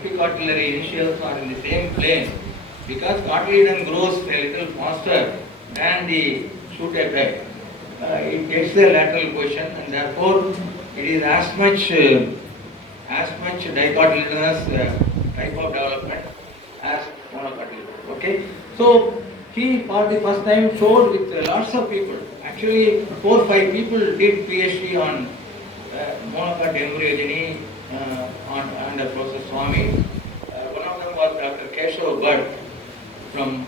epicartilary initials are in the same plane, because cotyledon grows a little faster than the shoot head, it gets a lateral position, and therefore it is as much dicotyledonous type of development as monocotyledon. Okay, so he for the first time showed with lots of people. Actually, 4 or 5 people did PhD on monocot embryogeny under Professor Swami. One of them was Dr. Keshav Bhatt from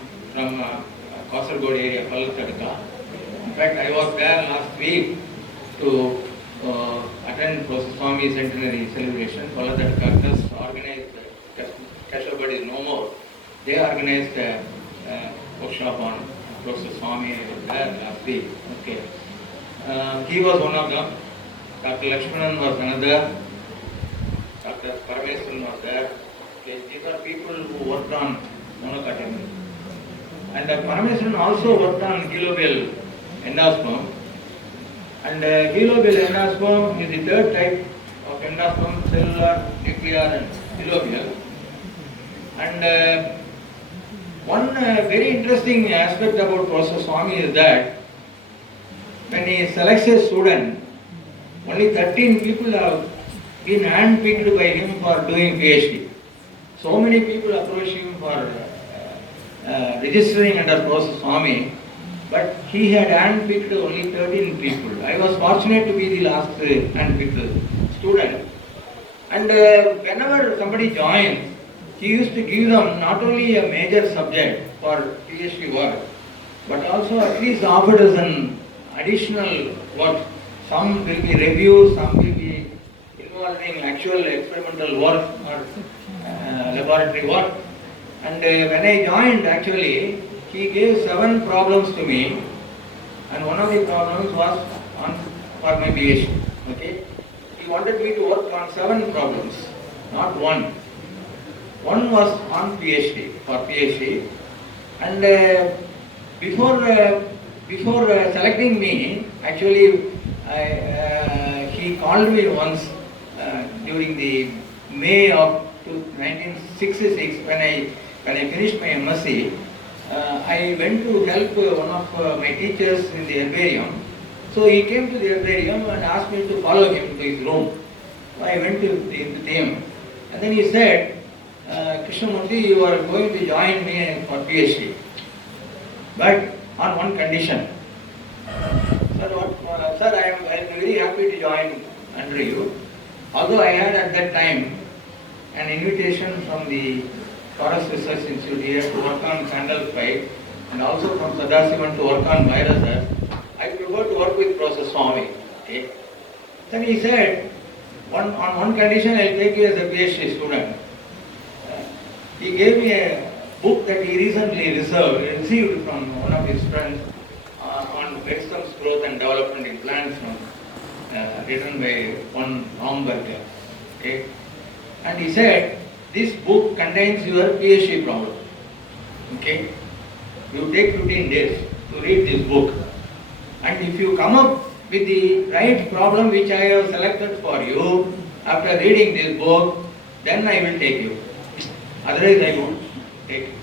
Kasaragod area, Pallathadka. In fact, I was there last week to attend Professor Swami's centenary celebration. Pallathadka just organized, Keshav Bhatt is no more. They organized a workshop on Professor Swami there last week. Okay. He was one of them. Dr. Lakshmanan was another. Dr. Parameswaran was there. Okay. These are people who worked on monocot embryos. And Parameswaran also worked on Gillobel endosperm. And Gillobel endosperm is the third type of endosperm, cellular, nuclear, and Gillobel. And one very interesting aspect about Professor Swami is that when he selects a student, only 13 people have been handpicked by him for doing PhD. So many people approach him for registering under Professor Swami, but he had handpicked only 13 people. I was fortunate to be the last handpicked student. And whenever somebody joins, he used to give them not only a major subject for PhD work, but also at least half a dozen additional work. Some will be reviews, some will be involving actual experimental work or laboratory work. And when I joined, actually, he gave 7 problems to me, and one of the problems was for my PhD. Okay, he wanted me to work on 7 problems, not one. One was on PhD, for PhD, and before selecting me, actually, he called me once during the May of 1966 when I finished my MSc. I went to help one of my teachers in the herbarium. So he came to the herbarium and asked me to follow him to his room. So I went to him, and then he said, Krishnamurthy, you are going to join me for PhD, but on one condition. Sir, I am very happy to join under you. Although I had at that time an invitation from the Torus Research Institute here to work on Sandalphite, and also from Sadasivan to work on viruses, I prefer to work with Professor Swami. Okay. Then he said, on one condition, I will take you as a PhD student. He gave me a book that he recently received from one of his friends on Wexstrom's growth and development in plants, written by one Romberger. Okay. And he said, this book contains your PhD problem. Okay. You take 15 days to read this book. And if you come up with the right problem which I have selected for you, after reading this book, then I will take you. Otherwise I won't take you.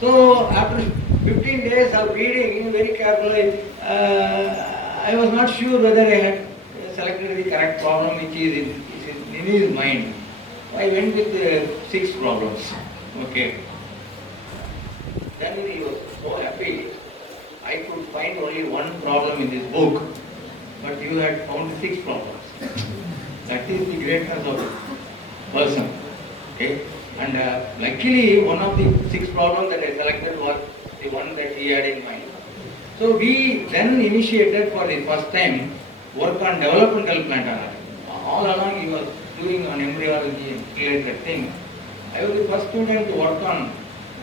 So after 15 days of reading very carefully, I was not sure whether I had selected the correct problem which is in his mind. I went with 6 problems. Okay. Then he was so happy. I could find only one problem in this book, but you had found 6 problems. That is the greatness of the person. Okay. And luckily, one of the 6 problems that I selected was the one that he had in mind. So we then initiated for the first time work on developmental plant anatomy. All along he was doing on embryology and related things. I was the first student to work on,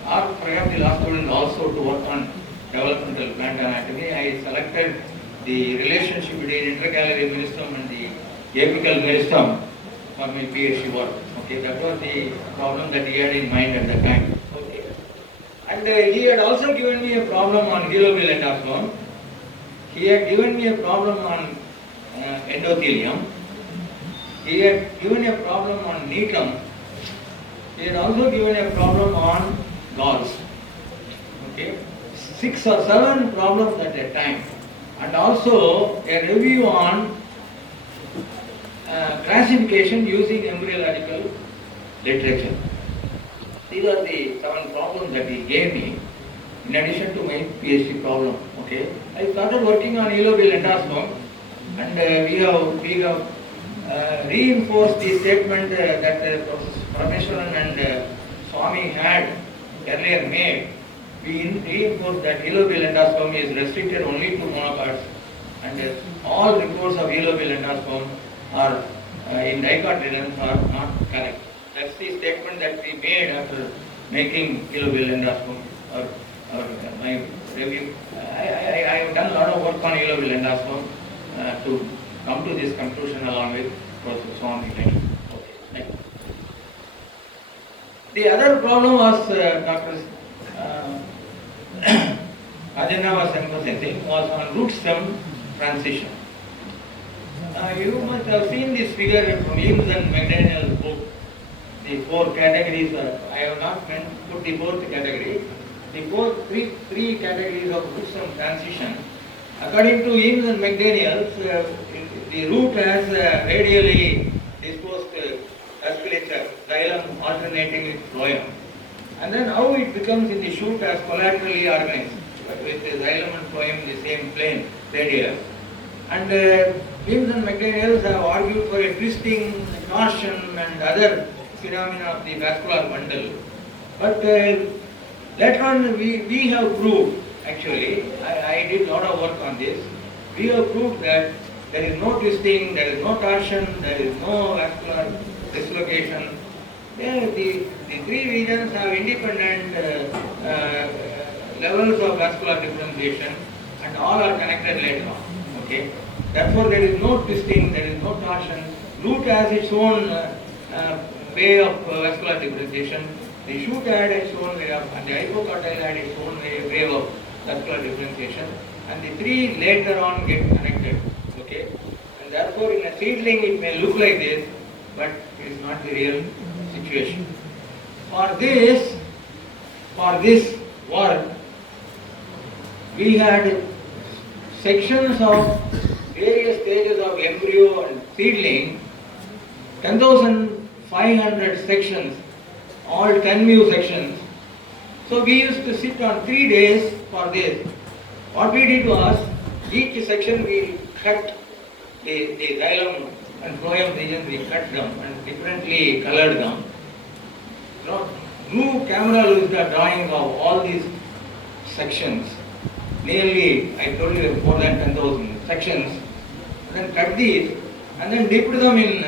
or perhaps the last student also to work on developmental plant anatomy. I selected the relationship between intercalary meristem and the apical meristem for my PhD work. Okay, that was the problem that he had in mind at that time. Okay. And he had also given me a problem on Gillobel endosperm. He had given me a problem on endothelium. He had given a problem on needlum. He had also given a problem on gods. Okay, 6 or 7 problems at a time, and also a review on classification using embryological literature. These are the 7 problems that he gave me in addition to my PhD problem. Okay, I started working on ileobial endosperm, and we have reinforced the statement that Professor Parameswaran and Swami had earlier made. We reinforced that ileobial endosperm is restricted only to monocots, and all reports of ileobial endosperm are in dicotyledons are not correct. That's the statement that we made after making ileobial endosperm or my review. I have done a lot of work on ileobial endosperm to come to this conclusion along with Professor Swami. Okay. The other problem was Dr. Ajana was emphasizing was on root stem transition. You must have seen this figure from Eames and McDaniel's book, the 4 categories. I have not put the 4th category. The three categories of root stem transition. According to Eames and McDaniel, the root has radially disposed vasculature, xylem alternating with phloem. And then how it becomes in the shoot as collaterally organized, with the xylem and phloem in the same plane, radial. And Eames and McDaniel have argued for a twisting, torsion and other phenomena of the vascular bundle. But later on we have proved, actually, I did a lot of work on this, we have proved that there is no twisting, there is no torsion, there is no vascular dislocation. The 3 regions have independent levels of vascular differentiation and all are connected later on. Okay? Therefore, there is no twisting, there is no torsion. Root has its own way of vascular differentiation. The shoot had its own way of, and the hypocortical had its own way of vascular differentiation. And the 3 later on get connected. Okay? And therefore, in a seedling it may look like this, but it is not the real situation. For this work, we had sections of various stages of embryo and seedling, 10,500 sections, all 10 mu sections. So we used to sit on 3 days for this. What we did was, each section we cut the xylem and phloem region, we cut them and differently colored them. Drew camera used the drawing of all these sections, nearly, I told you, more than 10,000 sections. Then cut these and then dipped them in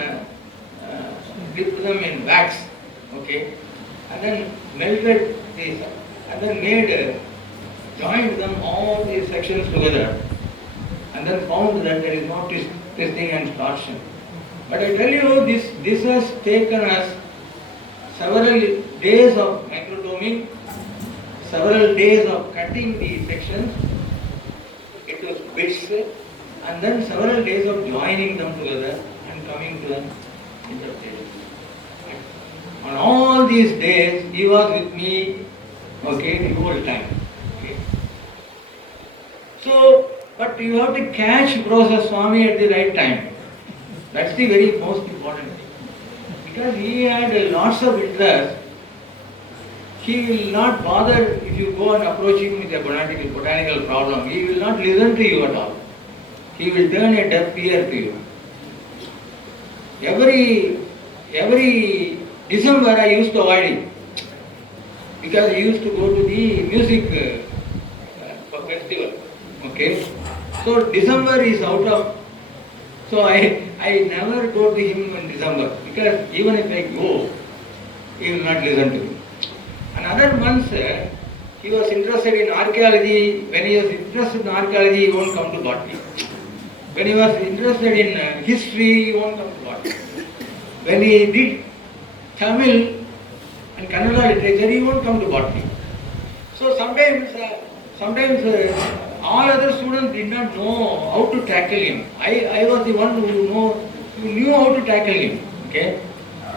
wax, okay, and then melted these and then joined them all these sections together, and then found that there is no twisting and torsion. But I tell you, this has taken us several days of microtoming, several days of cutting the sections into bits, and then several days of joining them together and coming to an interpretation. On all these days, he was with me, okay, the whole time. Okay. So, but you have to catch Professor Swami at the right time. That's the very most important thing. Because he had lots of interest, he will not bother if you go and approach him with a botanical problem. He will not listen to you at all. He will turn a deaf ear to you. Every December I used to avoid him because he used to go to the music festival. Okay, so December is out of. So I never go to him in December because even if I go, he will not listen to me. Another month, he was interested in archaeology. When he was interested in archaeology, he won't come to botany. When he was interested in history, he won't come to botany. When he did Tamil and Kannada literature, he won't come to botany. So sometimes all other students did not know how to tackle him. I was the one who knew how to tackle him. Okay.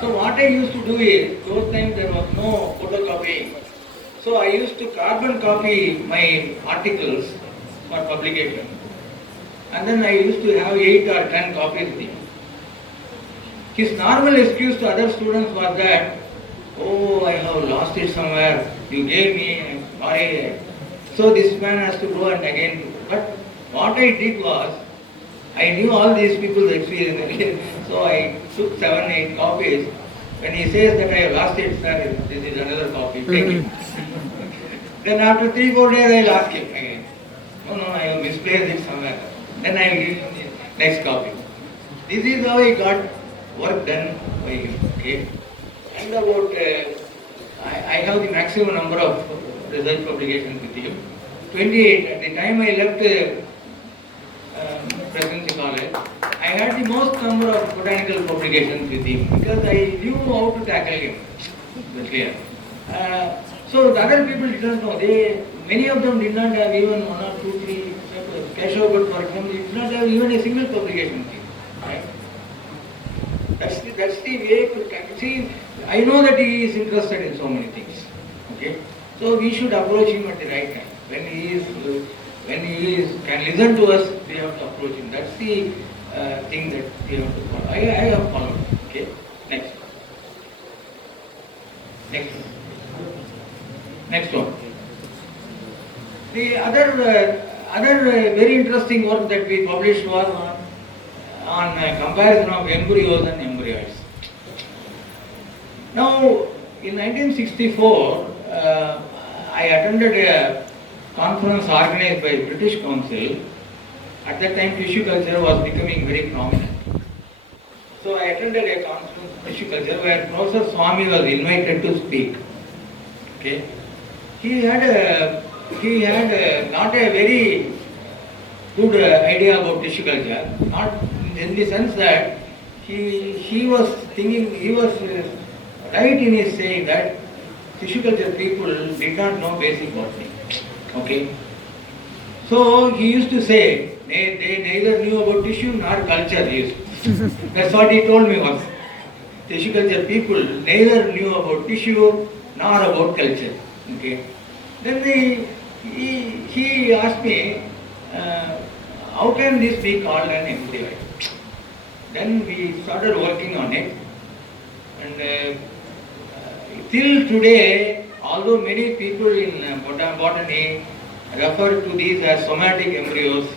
So what I used to do is, those times there was no photocopying. So I used to carbon copy my articles for publication. And then I used to have 8 or 10 copies with him. His normal excuse to other students was that, oh, I have lost it somewhere, you gave me, sorry. So this man has to go and again do. But what I did was, I knew all these people's experience. So I took 7, 8 copies. When he says that I have lost it, sir, this is another copy, take it. Then after 3, 4 days, I'll ask him again. No, I have misplaced it somewhere. Then I will give him the next copy. This is how I got work done by him. Okay. And about, I have the maximum number of research publications with him. 28. At the time I left Presidency College, I had the most number of botanical publications with him because I knew how to tackle him. That's clear. So the other people didn't know. Many of them did not have even 1 or 2, 3. Keshav Bhatt, for example, did not have even a single publication. Right? That's the way to tackle. See, I know that he is interested in so many things. Okay, so we should approach him at the right time. When he can listen to us, we have to approach him. That's the thing that we have to follow. I have followed. Okay, next one. The other very interesting work that we published was on comparison of embryos and embryoids. Now, in 1964, I attended a conference organized by British Council. At that time, tissue culture was becoming very prominent. So I attended a conference on tissue culture where Professor Swami was invited to speak. Okay, he had not a very good idea about tissue culture. Not in the sense that he was thinking, he was right in his saying that tissue culture people did not know basic botany. Okay, so he used to say they neither knew about tissue nor culture. That's what he told me once. Tissue culture people neither knew about tissue nor about culture. Okay, then he asked me, how can this be called an embryoid? Then we started working on it, and till today, although many people in botany refer to these as somatic embryos,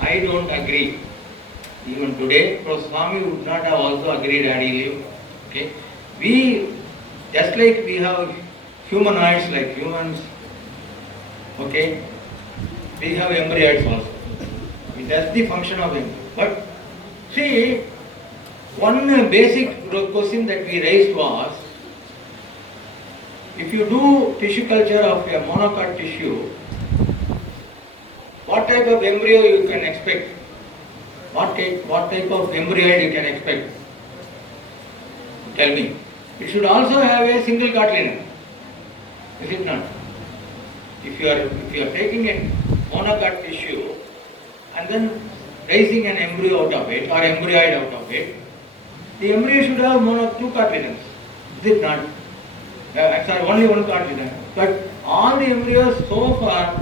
I don't agree. Even today, Professor Swami would not have also agreed had he lived. Okay, just like we have humanoids like humans, okay, we have embryoids also. That's the function of embryo. But see, one basic question that we raised was, if you do tissue culture of a monocot tissue, what type of embryo you can expect? What type of embryoid you can expect? Tell me. It should also have a single cartilage. Is it not? If you are taking a monocot tissue and then raising an embryo out of it or embryoid out of it, the embryo should have 2 cartilages. Is it not? Sorry, only 1 cartilage. But all the embryos so far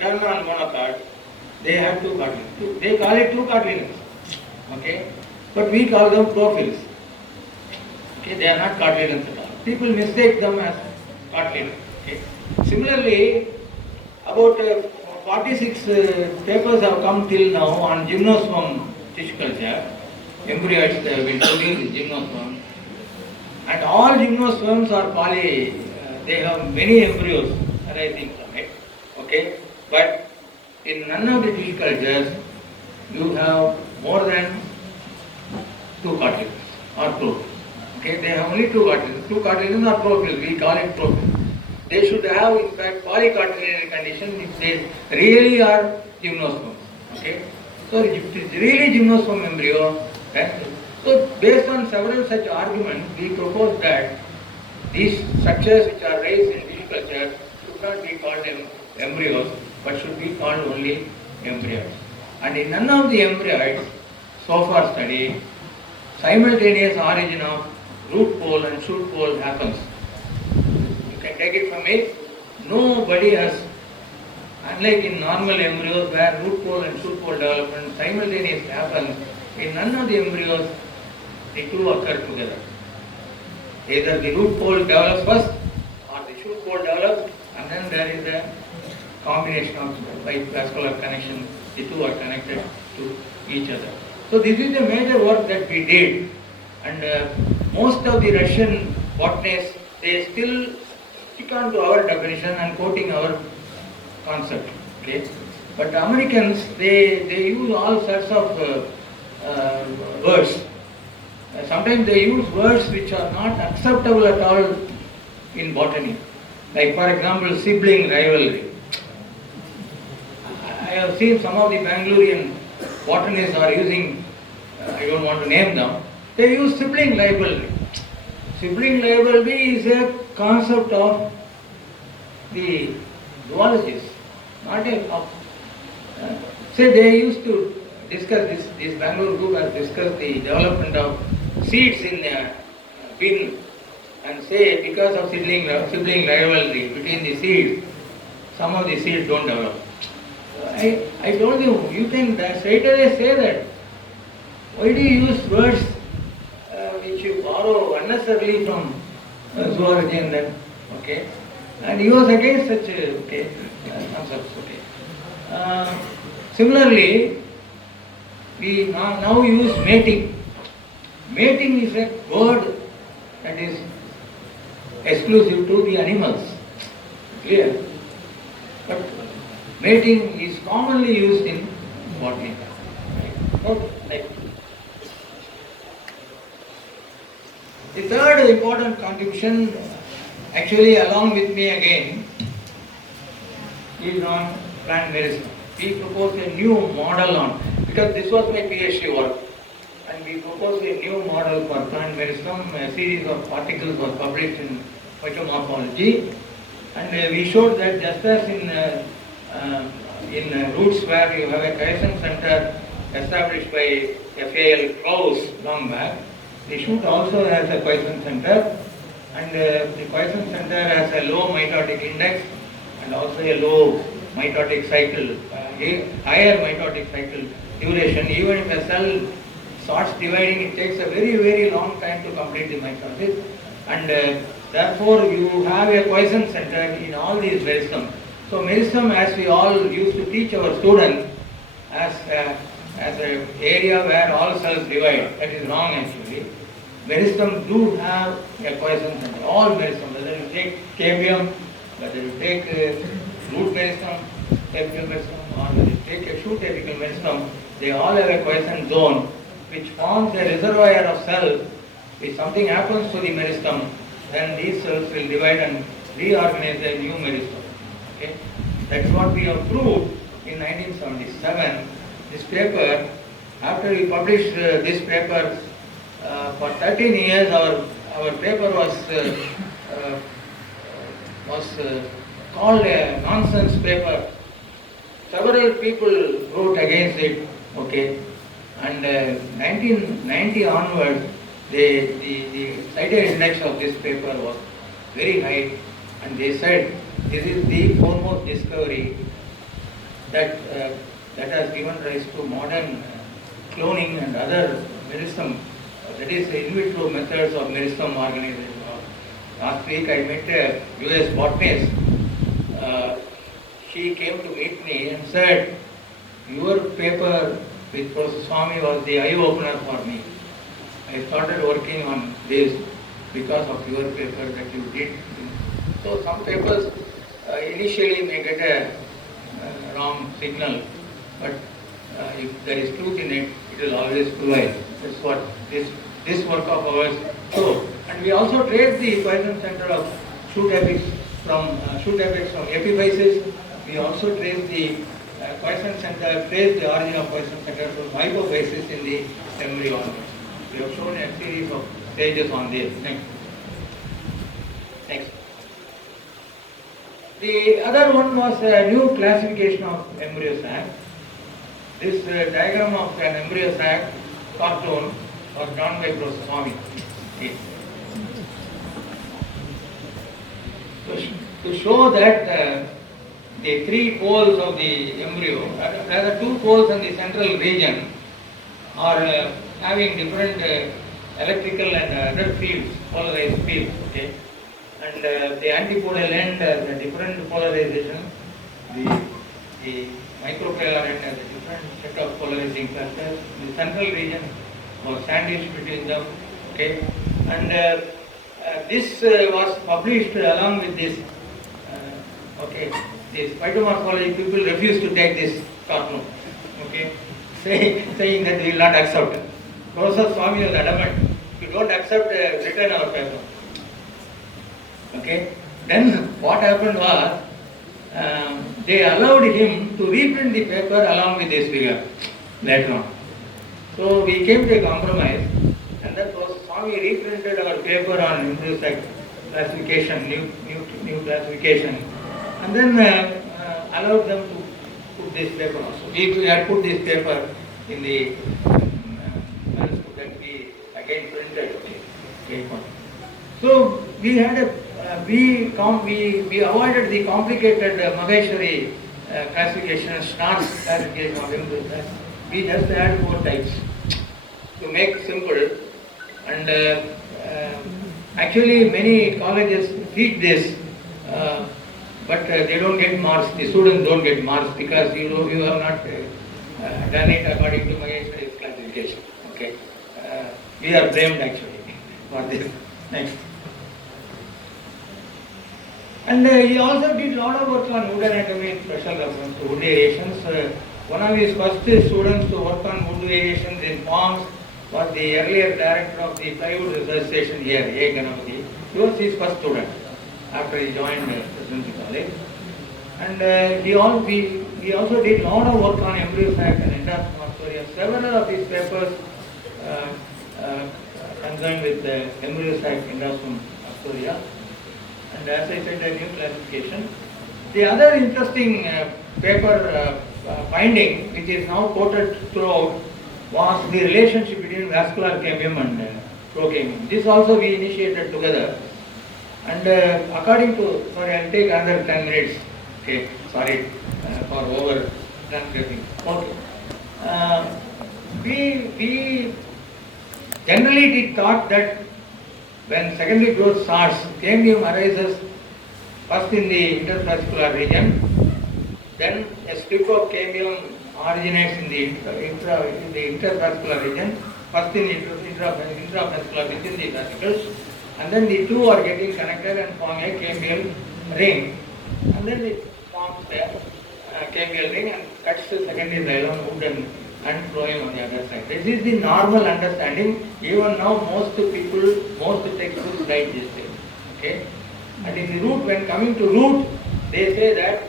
done on monocot, they have 2 cartilages. They call it 2 cartilages. Okay? But we call them profiles. Okay? They are not cartilages at all. People mistake them as cartilages. Okay? Similarly, about 46 papers have come till now on gymnosperm tissue culture. Embryoids will produce gymnosperm. And all gymnosperms are they have many embryos arising from it. Okay? But in none of the tissue cultures, you have more than 2 cartilages or profiles. Okay? They have only 2 cartilages. 2 cartilages are profiles. We call it profiles. They should have, in fact, polycartilage condition if they really are gymnosperms. Okay? So, if it is really gymnosperm embryo, so based on several such arguments, we propose that these structures which are raised in tissue culture should not be called embryos, but should be called only embryoids. And in none of the embryoids so far studied, simultaneous origin of root pole and shoot pole happens. You can take it from me. Nobody has, unlike in normal embryos where root pole and shoot pole development simultaneously happens, in none of the embryos the two occur together. Either the root pole develops first or the shoot pole develops, and then there is a combination of vascular connection. The two are connected to each other. So this is the major work that we did, and most of the Russian botanists, they still stick on to our definition and quoting our concept. Okay, but the Americans, they use all sorts of words. Sometimes they use words which are not acceptable at all in botany. Like for example, sibling rivalry. I have seen some of the Bangalorean botanists are using, I don't want to name them, they use sibling rivalry. Sibling rivalry is a concept of the zoologists, not a say they used to discuss this Bangalore group has discussed the development of seeds in a bin, and say because of sibling rivalry between the seeds, some of the seeds don't develop. I told you can straight away say that. Why do you use words which you borrow unnecessarily from zoology and that? Okay, and he was against such concepts. Okay. Similarly, we now use mating. Mating is a word that is exclusive to the animals. Clear? But mating is commonly used in botany. Right? The third important contribution, actually along with me again, is on plant medicine. We proposed a new model on, because this was my PhD work, and we proposed a new model for plant meristem. A series of articles were published in Phytomorphology, and we showed that just as in roots where you have a quiescent center established by F.A.L. Krauss long back, the shoot also has a quiescent center, and the quiescent center has a low mitotic index and also a low mitotic cycle, higher mitotic cycle duration. Even if a cell starts dividing, it takes a very, very long time to complete the mitosis, and therefore you have a quiescent center in all these meristems. So meristem, as we all used to teach our students, as an area where all cells divide, that is wrong actually. Meristem do have a quiescent center. All meristem, whether you take cambium, whether you take root meristem, apical meristem, or whether you take a shoot apical meristem, they all have a quiescent zone which forms a reservoir of cells. If something happens to the meristem, then these cells will divide and reorganize a new meristem. Okay? That's what we have proved in 1977. This paper, after we published this paper, for 13 years our paper was called a nonsense paper. Several people wrote against it, okay, and 1990 onwards, the cited index of this paper was very high, and they said this is the foremost discovery that has given rise to modern cloning and other meristem, that is the in vitro methods of meristem organization. Last week I met a US botanist. She came to meet me and said, your paper with Professor Swami was the eye-opener for me. I started working on this because of your paper that you did. So some papers initially may get a wrong signal, but if there is truth in it, it will always prevail. That's what this work of ours shows. And we also trace the quiescent center of shoot apex from epiphysis. We also trace the quiescent center, trace the origin of quiescent center from hypophysis in the embryo. We have shown a series of stages on this. Next. The other one was a new classification of embryo sac. This diagram of an embryo sac cartoon was drawn by Professor Swami. to show that the three poles of the embryo, rather two poles in the central region, are having different electrical and other fields, polarized fields. Okay, and the antipodal end has a different polarization. The micropolar end has a different set of polarizing clusters. The central region was sandwiched between them. Okay, and this was published along with this. Okay, the phytomorphology people refused to take this cartoon. Okay, saying that they will not accept. Professor Swami was adamant. You don't accept, return our paper. Okay. Then what happened was they allowed him to reprint the paper along with this figure later on. So we came to a compromise, and that was Swami reprinted our paper on embryo classification, new classification, and then allowed them to put this paper also. We had put this paper in the manuscript and we again printed. Okay. So we had a we avoided the complicated Maheshwari classification, stars classification of embryo. We just had 4 types to make simple, and actually many colleges teach this, but they don't get marks. The students don't get marks because you have not done it according to Maheshwari's classification. Okay, we are blamed actually for this. Next. And he also did a lot of work on wood anatomy in special reference to wood variations. One of his first students to work on wood variations in forms was the earlier director of the plywood research station here, A. Ganapati. He was his first student after he joined Presidency College. And he also did a lot of work on embryo sac and endosperm. Several of his papers concerned with embryo sac, endosperm, astoria. And as I said, a new classification. The other interesting paper finding, which is now quoted throughout, was the relationship between vascular cambium and procambium. This also we initiated together. And according to, sorry, I'll take another 10 minutes. Okay, sorry for over transcribing. Okay. We generally did thought that when secondary growth starts, cambium arises first in the interfascicular region, then a strip of cambium originates in the interfascicular region, first in intrafascicular within the fascicles, and then the two are getting connected and form a cambial ring, and then it forms a cambial ring and cuts the secondary xylem wood and flowing on the other side. This is the normal understanding. Even now, most textbooks write this way. Okay, and in the root, when coming to root, they say that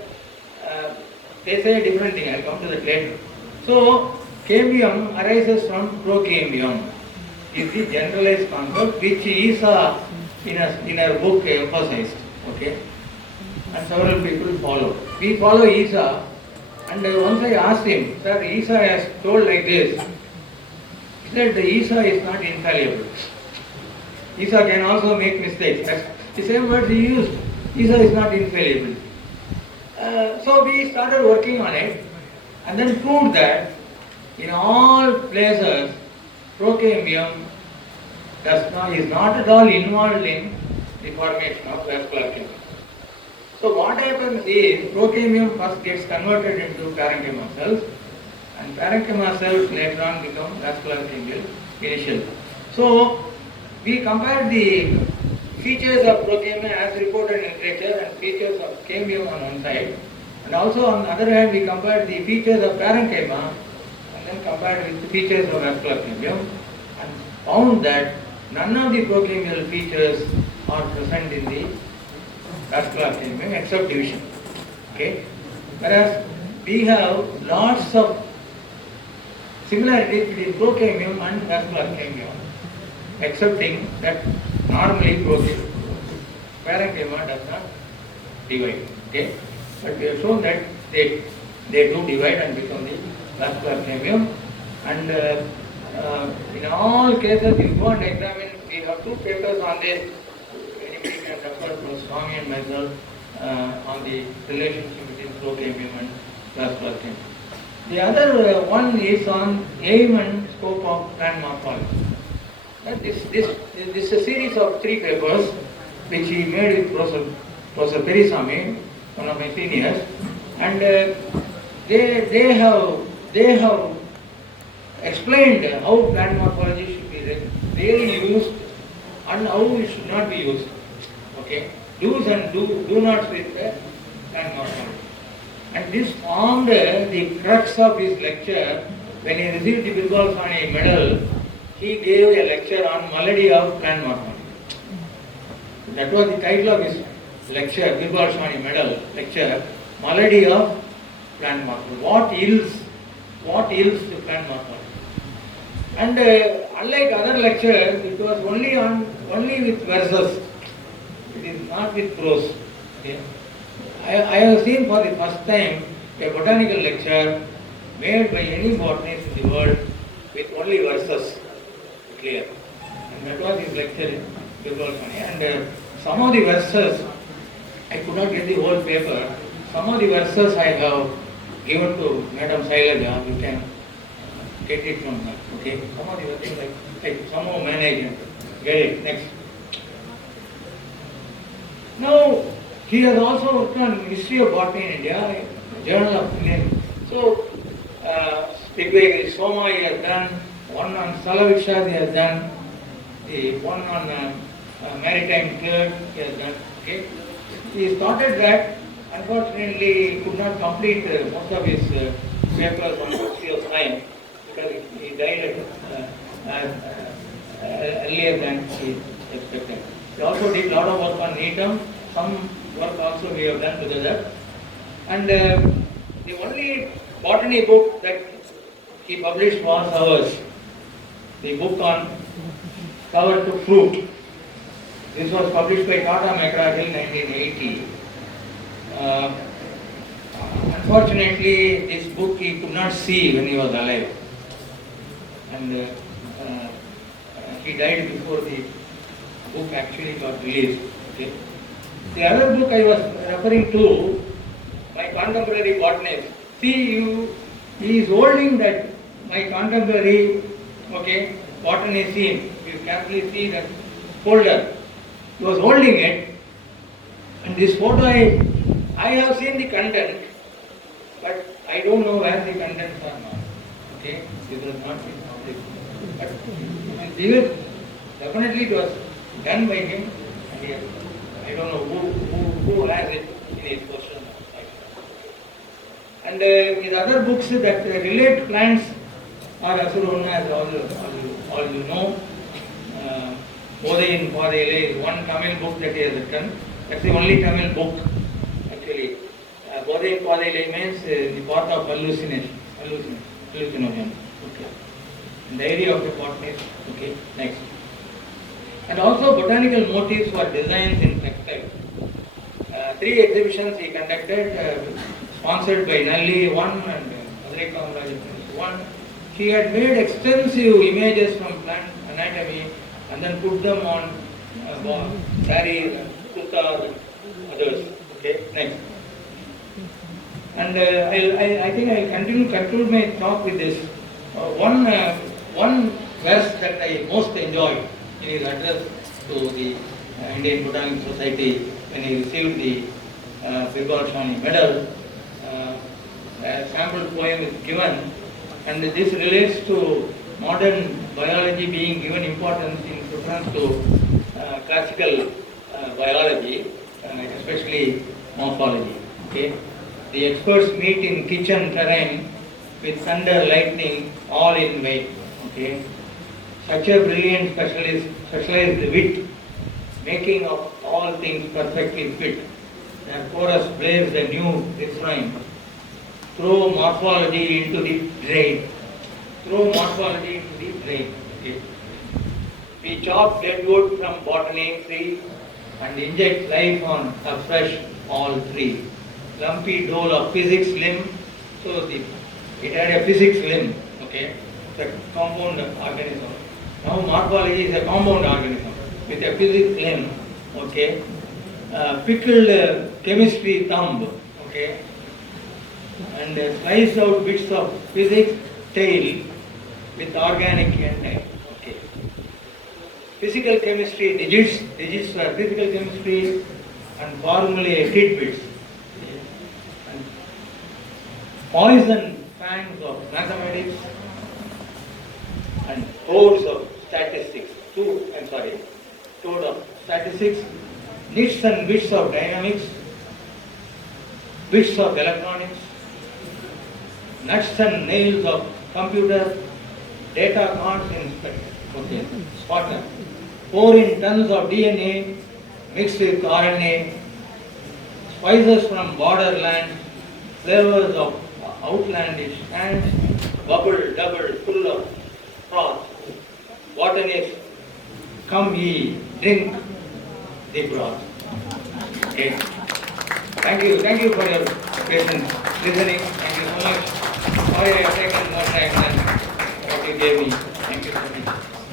they say a different thing. I'll come to that later. So, cambium arises from procambium. Is the generalized concept which Isa in her book emphasized. Okay, and several people follow. We follow Isa. And once I asked him, sir, Isa has told like this. He said, Isa is not infallible. Isa can also make mistakes. That's the same word he used. Isa is not infallible. So we started working on it and then proved that in all places, procambium is not at all involved in the formation of vascular cambium. So what happens is procambium first gets converted into parenchyma cells, and parenchyma cells later on become vascular cambial initially. So we compared the features of procambium as reported in literature and features of cambium on one side, and also on the other hand we compared the features of parenchyma and then compared with the features of vascular cambium and found that none of the procambial features are present in the vascular cambium except division. Okay, whereas we have lots of similarities between procambium and vascular cambium, excepting that normally parenchyma does not divide. Okay, but we have shown that they do divide and become the vascular cambium, and in all cases you go and examine. We have 2 papers on this. Anybody can refer to Swami and myself on the relationship between slow cambium and fast cambium. The other one is on aim and scope of plant morphology. This is a series of 3 papers which he made with Professor Perisamy, one of my seniors, and they have explained how plant morphology should be really used and how it should not be used. Okay, do's and do nots with plant morphology. And this formed the crux of his lecture. When he received the Birbal Sawhney medal, he gave a lecture on malady of plant morphology. That was the title of his lecture, Birbal Sawhney medal lecture, malady of plant morphology. What ails the plant morphology? And unlike other lectures, it was only with verses. It is not with prose. Okay? I have seen for the first time a botanical lecture made by any botanist in the world with only verses clear. And that was his lecture in Birbal Sawhney. And some of the verses, I could not get the whole paper. Some of the verses I have given to Madam Sailaja. You can get it from her. Okay? Some of the verses like somehow manage and get it. Next. Now, he has also worked on history of botany in India, Journal of Indian. So, Spigway Soma he has done, one on Salaviksha he has done, the one on maritime clerk he has done. Okay, he started that. Unfortunately, he could not complete most of his papers on history of science because he died earlier than he expected. He also did a lot of work on Needham. Some work also we have done together. And the only botany book that he published was ours. The book on cover to fruit. This was published by Tata McGraw-Hill in 1980. Unfortunately, this book he could not see when he was alive. And he died before the book actually got released. Okay. The other book I was referring to, my contemporary botanist. See, he is holding that my contemporary, okay, botanist scene. You carefully see that folder. He was holding it, and this photo I have seen the content, but I don't know where the contents are now. Okay, this was not in public, but definitely it was done by him, and I don't know who has it in his possession. And his other books that relate to plants are Asurona, as all you know. Bodhain Padele is one Tamil book that he has written. That's the only Tamil book actually. Bodhain Padele means the path of hallucination. Okay. Diary of a botanist. Okay. Next. And also botanical motifs for designs in textiles. 3 exhibitions he conducted, sponsored by Nalli, one, and Madurai Kamaraj, one. He had made extensive images from plant anatomy and then put them on saris, kurtas, and others. Okay, next. And I think I will conclude my talk with this. One verse that I most enjoyed in his address to the Indian Botanical Society when he received the Birbal Sawhney medal. A sample poem is given, and this relates to modern biology being given importance in preference to classical biology, especially morphology. Okay, the experts meet in kitchen terrain with thunder, lightning, all in vain. Okay, such a brilliant specialized wit, making of all things perfectly fit. Their chorus blaze the new refrain. Throw morphology into the drain. Throw morphology into the drain. Okay. We chop dead wood from botany tree and inject life on afresh all three. Lumpy dole of physics limb. So it had a physics limb. Okay. The compound organism. Now morphology is a compound organism with a physics limb. Okay. pickled chemistry thumb, okay, and sliced out bits of physics tail with organic enzyme, okay. Physical chemistry digits for physical chemistry and formulae tidbits. Okay. And poison fangs of mathematics and toads of statistics, toad of statistics, nits and bits of dynamics, bits of electronics, nuts and nails of computer, data cards in spotter, pouring tons of DNA mixed with RNA, spices from borderlands, flavors of outlandish lands, bubble, double, full of froth. Botanists, come ye, drink the broth. Okay. Thank you for your patience, listening. Thank you so much. Sorry I have taken more time than what you gave me. Thank you so much.